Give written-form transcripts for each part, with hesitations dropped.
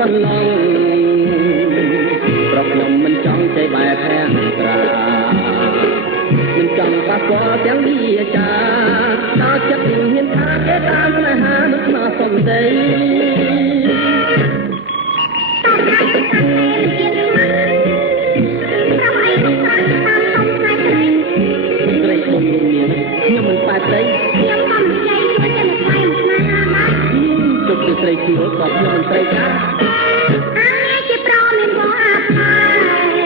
កន្លងប្រកខ្ញុំមិនចង់ใจបែបខាងក្រៅមិនចង់ប៉ះពាល់ទាំងវាចាដល់ចិត្តហ៊ានថាគេតាមស្នេហាមិនស្នើសុំទេខ្ញុំមិនប៉ាទេខ្ញុំមិននិយាយមិនចាំខ្លាយមកស្នេហាបានជុកស្រីជឿក៏ខ្ញុំមិនស្រីដែរអាជាប្រមានបងអាប់ហើយ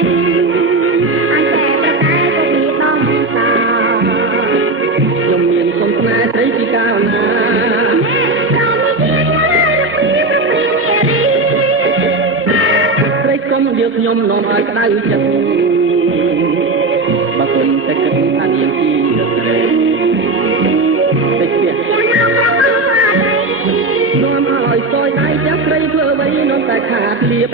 អញតែប្រតែក៏មានបងសាខ្ញុំមានសុំស្នេហ៍ស្រីពីកាលណាស្រីកុំយកខ្ញុំនាំឲ្យក្តៅចិត្តបើគុំតែគិតថានាងជាស្រីតែជានាំឲ្យសយដៃទាំងស្រីធ្វើអ្វីនាំតែខាតលៀប